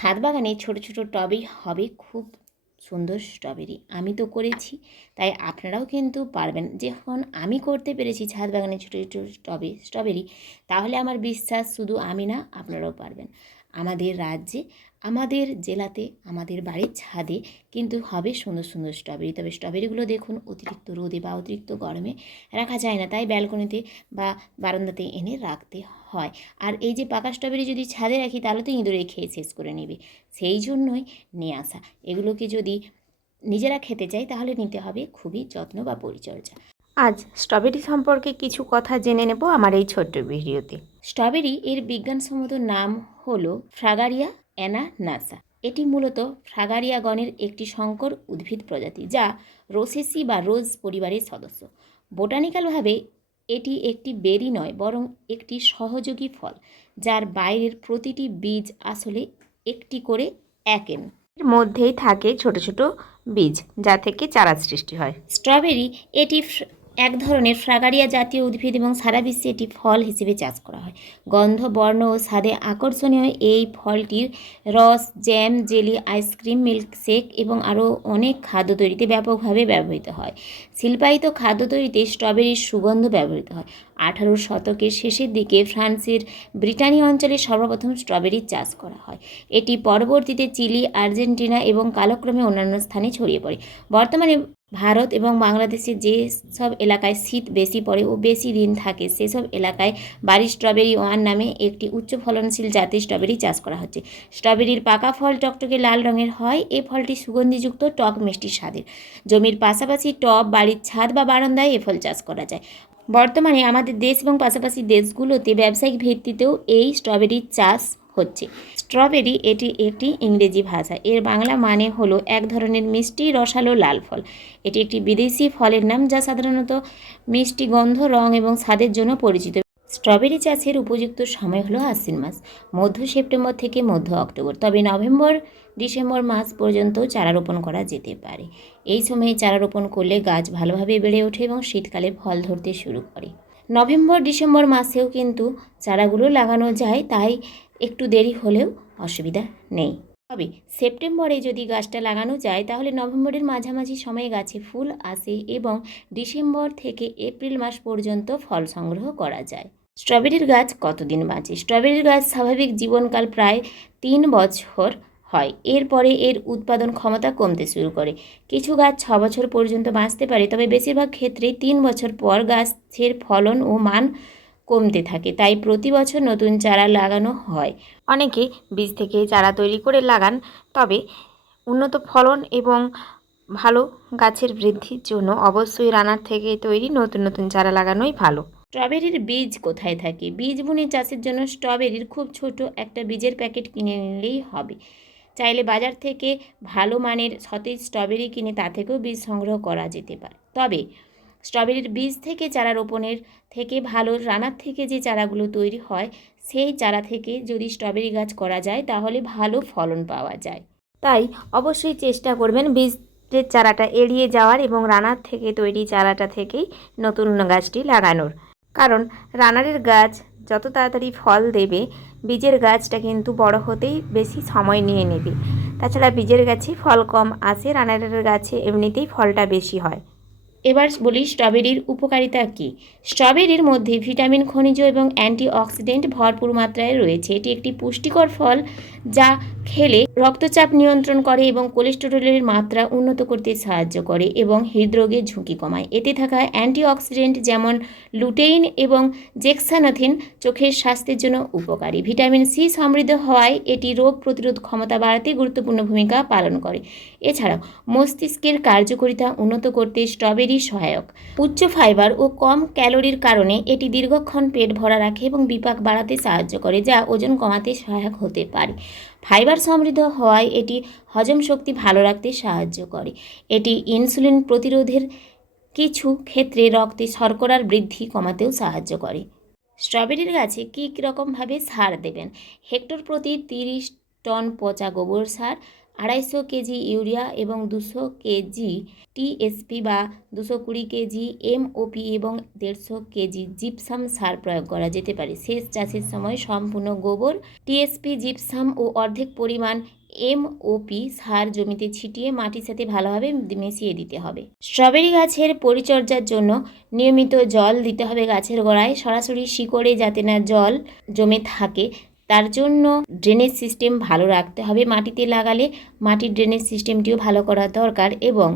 ছাদ বাগানে ছোট ছোট টবে হবে খুব সুন্দর স্ট্রবেরি। আমি তো করেছি, তাই আপনারাও কিন্তু পারবেন। যখন আমি করতে পেরেছি ছাদ বাগানে ছোটো ছোটো টবে স্ট্রবেরি, তাহলে আমার বিশ্বাস শুধু আমি না, আপনারাও পারবেন। আমাদের রাজ্যে আমাদের জেলাতে আমাদের বাড়ির ছাদে কিন্তু হবে সুন্দর সুন্দর স্ট্রবেরি তবে স্ট্রবেরিগুলো দেখুন অতিরিক্ত রোদে বা অতিরিক্ত গরমে রাখা যায় না। তাই ব্যালকনিতে বা বারান্দাতে এনে রাখতে হয়। আর এই যে পাকা স্ট্রবেরি যদি ছাদে রাখি তাহলে তো ইঁদুরে খেয়ে শেষ করে নেবে। সেই জন্যই নিয়ে আসা। এগুলোকে যদি নিজেরা খেতে চাই তাহলে নিতে হবে খুবই যত্ন বা পরিচর্যা। আজ স্ট্রবেরি সম্পর্কে কিছু কথা জেনে নেব আমার এই ছোট্ট ভিডিওতে। স্ট্রবেরি এর বিজ্ঞানসম্মত নাম হলো ফ্রাগারিয়া অ্যানানাসা। এটি মূলত ফ্রাগারিয়া গণের একটি সংকর উদ্ভিদ প্রজাতি যা রোসেসি বা রোজ পরিবারের সদস্য। বোটানিক্যালভাবে এটি একটি বেরি নয়, বরং একটি সহযোগী ফল, যার বাইরের প্রতিটি বীজ আসলে একটি করে একেন। এর মধ্যেই থাকে ছোট ছোট বীজ, যা থেকে চারা সৃষ্টি হয়। স্ট্রবেরি এটি এক ধরনের ফ্রাগারিয়া জাতীয় উদ্ভিদ এবং সারা বিশ্বে এটি ফল হিসেবে চাষ করা হয়। গন্ধ, বর্ণ ও স্বাদে আকর্ষণীয় এই ফলটির রস, জ্যাম, জেলি, আইসক্রিম, মিল্কশেক এবং আরও অনেক খাদ্য তৈরিতে ব্যাপকভাবে ব্যবহৃত হয়। শিল্পায়িত খাদ্য তৈরিতে স্ট্রবেরির সুগন্ধ ব্যবহৃত হয়। আঠারো শতকের শেষের দিকে ফ্রান্সের ব্রিটানি অঞ্চলে সর্বপ্রথম স্ট্রবেরির চাষ করা হয়। এটি পরবর্তীতে চিলি, আর্জেন্টিনা এবং কালক্রমে অন্যান্য স্থানে ছড়িয়ে পড়ে। বর্তমানে ভারত এবং বাংলাদেশে যে সব এলাকায় শীত বেশি পড়ে ও বেশি দিন থাকে সেসব এলাকায় বাড়ি স্ট্রবেরি ওয়ান নামে একটি উচ্চ ফলনশীল জাতের স্ট্রবেরি চাষ করা হচ্ছে। স্ট্রবেরির পাকা ফল টকটকে লাল রঙের হয় এই ফলটি সুগন্ধিযুক্ত, টক, মিষ্টি স্বাদের। জমির পাশাপাশি টব, বাড়ির ছাদ বা বারান্দায় এ ফল চাষ করা যায়। বর্তমানে আমাদের দেশ এবং পাশাপাশি দেশগুলোতে ব্যবসায়িক ভিত্তিতেও এই স্ট্রবেরির চাষ হচ্ছে। স্ট্রবেরি এটি একটি ইংরেজি ভাষা। এর বাংলা মানে হলো এক ধরনের মিষ্টি, রসালো লাল ফল। এটি একটি বিদেশি ফলের নাম যা সাধারণত মিষ্টি গন্ধ, রং এবং স্বাদের জন্য পরিচিত। স্ট্রবেরি চাষের উপযুক্ত সময় হলো আশ্বিন মাস। মধ্য সেপ্টেম্বর থেকে মধ্য অক্টোবর। তবে নভেম্বর, ডিসেম্বর মাস পর্যন্ত চারা রোপণ করা যেতে পারে। এই সময়ে চারা রোপণ করলে গাছ ভালোভাবে বেড়ে ওঠে এবং শীতকালে ফল ধরতে শুরু করে। নভেম্বর, ডিসেম্বর মাসেও কিন্তু চারাগুলো লাগানো যায়। তাই একটু দেরি হলেও অসুবিধা নেই। তবে সেপ্টেম্বরে যদি গাছটা লাগানো যায়, তাহলে নভেম্বরের মাঝামাঝি সময়ে গাছে ফুল আসে এবং ডিসেম্বর থেকে এপ্রিল মাস পর্যন্ত ফল সংগ্রহ করা যায়। স্ট্রবেরির গাছ কতদিন বাঁচে? স্ট্রবেরির গাছ স্বাভাবিক জীবনকাল প্রায় তিন বছর হয়। এরপরে এর উৎপাদন ক্ষমতা কমতে শুরু করে। কিছু গাছ ছ বছর পর্যন্ত বাঁচতে পারে, তবে বেশিরভাগ ক্ষেত্রেই তিন বছর পর গাছের ফলন ও মান কমতে থাকে তাই প্রতি বছর নতুন চারা লাগানো হয়। অনেকে বীজ থেকে চারা তৈরি করে লাগান তবে উন্নত ফলন এবং ভালো গাছের বৃদ্ধির জন্য অবশ্যই রানার থেকে তৈরি নতুন নতুন চারা লাগানোই ভালো। স্ট্রবেরির বীজ কোথায় থাকে? বীজ বুনে চাষের জন্য স্ট্রবেরির খুব ছোট একটা বীজের প্যাকেট কিনে নিলেই হবে। চাইলে বাজার থেকে ভালো মানের সতেজ স্ট্রবেরি কিনে তা থেকেও বীজ সংগ্রহ করা যেতে পারে। তবে স্ট্রবেরির বীজ থেকে চারা রোপণের থেকে ভালো রানার থেকে যে চারাগুলো তৈরি হয়, সেই চারা থেকে যদি স্ট্রবেরি গাছ করা যায়, তাহলে ভালো ফলন পাওয়া যায়। তাই অবশ্যই চেষ্টা করবেন বীজের চারাটা এড়িয়ে যাওয়ার এবং রানার থেকে তৈরি চারাটা থেকেই নতুন গাছটি লাগানোর। কারণ রানারের গাছ যত তাড়াতাড়ি ফল দেবে, বীজের গাছটা কিন্তু বড় হতেই বেশি সময় নিয়ে নেবে। তাছাড়া বীজের গাছে ফল কম আসে রানারের গাছে এমনিতেই ফলটা বেশি হয়। এবার বলি স্ট্রবেরির উপকারিতা কী? স্ট্রবেরির মধ্যে ভিটামিন, খনিজ এবং অ্যান্টিঅক্সিডেন্ট ভরপুর মাত্রায় রয়েছে। এটি একটি পুষ্টিকর ফল যা খেলে রক্তচাপ নিয়ন্ত্রণ করে এবং কোলেস্টেরলের মাত্রা উন্নত করতে সাহায্য করে এবং হৃদরোগের ঝুঁকি কমায়। এতে থাকা অ্যান্টিঅক্সিডেন্ট যেমন লুটেইন এবং জেক্সানাথিন চোখের স্বাস্থ্যের জন্য উপকারী। ভিটামিন সি সমৃদ্ধ হওয়ায় এটি রোগ প্রতিরোধ ক্ষমতা বাড়াতে গুরুত্বপূর্ণ ভূমিকা পালন করে। এছাড়াও, মস্তিষ্কের কার্যকারিতা উন্নত করতে স্ট্রবেরি সহায়ক। উচ্চ ফাইবার ও কম ক্যালোরির কারণে এটি দীর্ঘক্ষণ পেট ভরা রাখে এবং বিপাক বাড়াতে সাহায্য করে, যা ওজন কমাতে সহায়ক হতে পারে। ফাইবার সমৃদ্ধ হওয়ায় এটি হজম শক্তি ভালো রাখতে সাহায্য করে। এটি ইনসুলিন প্রতিরোধের কিছু ক্ষেত্রে রক্তে শর্করার বৃদ্ধি কমাতেও সাহায্য করে। স্ট্রবেরির গাছে কী রকমভাবে সার দেবেন? হেক্টর প্রতি তিরিশ টন পচা গোবর সার আড়াইশো কেজি ইউরিয়া এবং দুশো কেজি টিএসপি বা দুশো কুড়ি কেজি এমওপি এবং দেড়শো কেজি জিপসাম সার প্রয়োগ করা যেতে পারে। শেষ চাষের সময় সম্পূর্ণ গোবর, টিএসপি, জিপসাম ও অর্ধেক পরিমাণ এমওপি সার জমিতে ছিটিয়ে মাটির সাথে ভালোভাবে মিশিয়ে দিতে হবে। স্ট্রবেরি গাছের পরিচর্যার জন্য নিয়মিত জল দিতে হবে গাছের গোড়ায়। সরাসরি শিকড়ে যাতে না জল জমে থাকে তার জন্য ড্রেনেজ সিস্টেম ভালো রাখতে হবে। মাটিতে লাগালে মাটির ড্রেনেজ সিস্টেমটিও ভালো করা দরকার এবং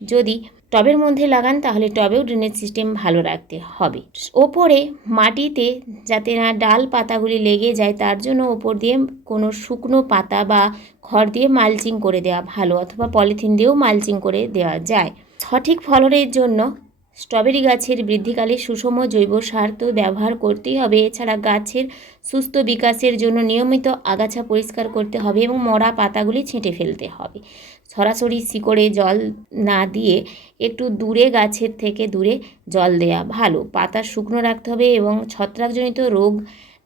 যদি টবের মধ্যে লাগান তাহলে টবেও ড্রেনেজ সিস্টেম ভালো রাখতে হবে। ওপরে মাটিতে যাতে না ডাল পাতাগুলি লেগে যায় তার জন্য ওপর দিয়ে কোনো শুকনো পাতা বা খড় দিয়ে মালচিং করে দেওয়া ভালো অথবা পলিথিন দিয়েও মালচিং করে দেওয়া যায়। সঠিক ফলনের জন্য স্ট্রবেরি গাছের বৃদ্ধিকালে সুষম জৈব সার তো ব্যবহার করতেই হবে। এছাড়া গাছের সুস্থ বিকাশের জন্য নিয়মিত আগাছা পরিষ্কার করতে হবে এবং মরা পাতাগুলি ছেঁটে ফেলতে হবে। সরাসরি শিকড়ে জল না দিয়ে একটু দূরে গাছের থেকে দূরে জল দেয়া ভালো। পাতা শুকনো রাখতে হবে এবং ছত্রাকজনিত রোগ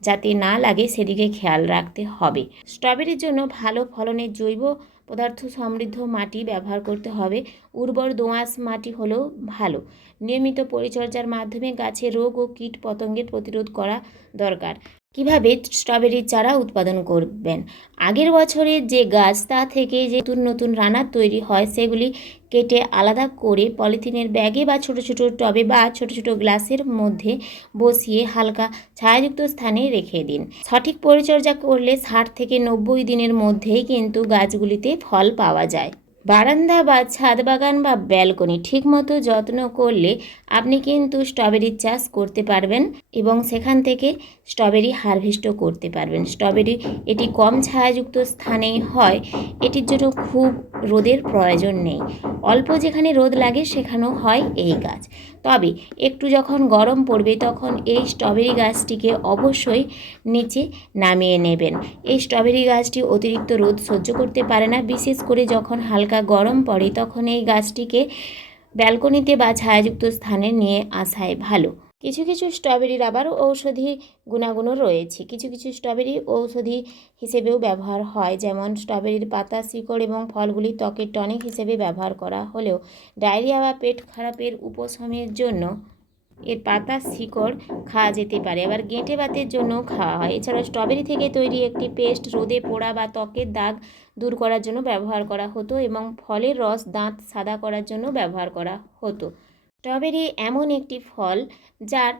যাতে না লাগে সেদিকে খেয়াল রাখতে হবে। স্ট্রবেরির জন্য ভালো ফলনের জৈব পদার্থ সমৃদ্ধ মাটি ব্যবহার করতে হবে। উর্বর দোঁয়াশ মাটি হলেও ভালো। নিয়মিত পরিচর্যার মাধ্যমে গাছে রোগ ও কীট পতঙ্গের প্রতিরোধ করা দরকার। কীভাবে স্ট্রবেরির চারা উৎপাদন করবেন? আগের বছরের যে গাছ তা থেকে যে নতুন নতুন রানার তৈরি হয়, সেগুলি কেটে আলাদা করে পলিথিনের ব্যাগে বা ছোট ছোট টবে বা ছোট ছোট গ্লাসের মধ্যে বসিয়ে হালকা ছায়াযুক্ত স্থানে রেখে দিন। সঠিক পরিচর্যা করলে ষাট থেকে নব্বই দিনের মধ্যেই কিন্তু গাছগুলিতে ফল পাওয়া যায়। বারান্দা বা ছাদ বাগান বা ব্যালকনি ঠিকমতো যত্ন করলে আপনি কিন্তু স্ট্রবেরির চাষ করতে পারবেন এবং সেখান থেকে স্ট্রবেরি হারভেস্টও করতে পারবেন। স্ট্রবেরি এটি কম ছায়াযুক্ত স্থানেই হয়, এটির জন্য খুব রোদের প্রয়োজন নেই। অল্প যেখানে রোদ লাগে সেখানেও হয় এই গাছ। তবে একটু যখন গরম পড়বে তখন এই স্ট্রবেরি গাছটিকে অবশ্যই নিচে নামিয়ে নেবেন। এই স্ট্রবেরি গাছটি অতিরিক্ত রোদ সহ্য করতে পারে না। বিশেষ করে যখন হালকা গরম পড়ে তখন এই গাছটিকে ব্যালকনিতে বা ছায়াযুক্ত স্থানে নিয়ে আসায় ভালো। কিছু কিছু স্ট্রবেরির আবার ঔষধি গুণাগুণও রয়েছে। কিছু কিছু স্ট্রবেরি ঔষধি হিসেবেও ব্যবহার হয়, যেমন স্ট্রবেরির পাতা, শিকড় এবং ফলগুলি ত্বকের টনিক হিসেবে ব্যবহার করা হলেও ডায়রিয়া বা পেট খারাপের উপশমের জন্য এর পাতা, শিকড় খাওয়া যেতে পারে। আবার গেঁটে বাতের জন্যও খাওয়া হয়। এছাড়া স্ট্রবেরি থেকে তৈরি একটি পেস্ট রোদে পোড়া বা ত্বকের দাগ দূর করার জন্য ব্যবহার করা হতো এবং ফলের রস দাঁত সাদা করার জন্য ব্যবহার করা হতো। স্ট্রবেরি এমন একটি ফল যার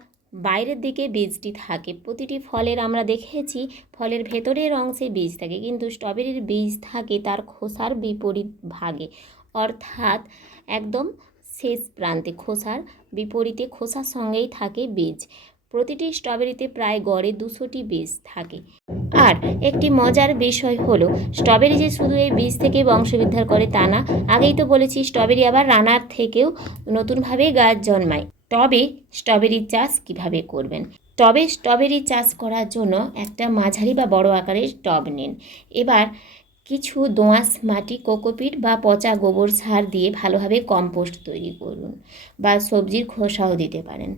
বাইরের দিকে বীজটি থাকে। প্রতিটি ফলের আমরা দেখেছি ফলের ভেতরের অংশে বীজ থাকে, কিন্তু স্ট্রবেরির বীজ থাকে তার খোসার বিপরীত ভাগে, অর্থাৎ একদম শেষ প্রান্তে খোসার বিপরীতে খোসার সঙ্গেই থাকে বীজ। প্রতিটি স্ট্রবেরিতে প্রায় গড়ে দুশোটি বীজ থাকে। আর একটি মজার বিষয় হলো, স্ট্রবেরি যে শুধু এই বীজ থেকে বংশবিদ্ধার করে তা না, আগেই তো বলেছি স্ট্রবেরি আবার রানার থেকেও নতুনভাবে গাছ জন্মায়। টবে স্ট্রবেরি চাষ কীভাবে করবেন? টবে স্ট্রবেরি চাষ করার জন্য একটা মাঝারি বা বড় আকারের টব নিন। এবার কিছু দোআঁশ মাটি, কোকোপিট বা পচা গোবর সার দিয়ে ভালোভাবে কম্পোস্ট তৈরি করুন বা সবজির খোসাও দিতে পারেন।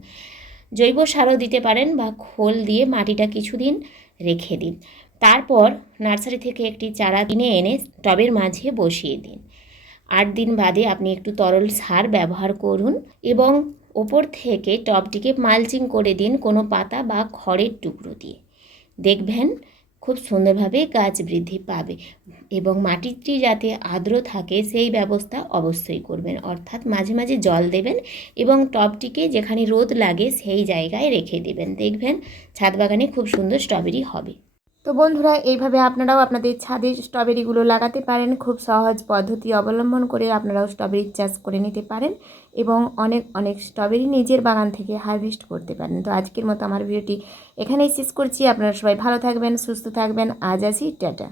জৈব সারও দিতে পারেন বা খোল দিয়ে মাটিটা কিছুদিন রেখে দিন। তারপর নার্সারি থেকে একটি চারা কিনে এনে টবের মাঝে বসিয়ে দিন। আট দিন বাদে আপনি একটু তরল সার ব্যবহার করুন এবং ওপর থেকে টবটিকে মালচিং করে দিন কোনো পাতা বা খড়ের টুকরো দিয়ে। দেখবেন খুব সুন্দরভাবে গাছ বৃদ্ধি পাবে এবং মাটিটি যাতে আর্দ্র থাকে, সেই ব্যবস্থা অবশ্যই করবেন। অর্থাৎ মাঝে মাঝে জল দেবেন এবং টবটিকে যেখানে রোদ লাগে, সেই জায়গায় রেখে দেবেন। দেখবেন ছাদ বাগানে খুব সুন্দর স্ট্রবেরি হবে। তো বন্ধুরা, এইভাবে আপনারাও আপনাদের ছাদে স্ট্রবেরিগুলো লাগাতে পারেন। খুব সহজ পদ্ধতি অবলম্বন করে আপনারাও স্ট্রবেরির চাষ করে নিতে পারেন এবং অনেক অনেক স্ট্রবেরি নিজের বাগান থেকে হারভেস্ট করতে পারেন। তো আজকের মতো আমার ভিডিওটি এখানেই শেষ করছি। আপনারা সবাই ভালো থাকবেন, সুস্থ থাকবেন। আজ আসি, টাটা।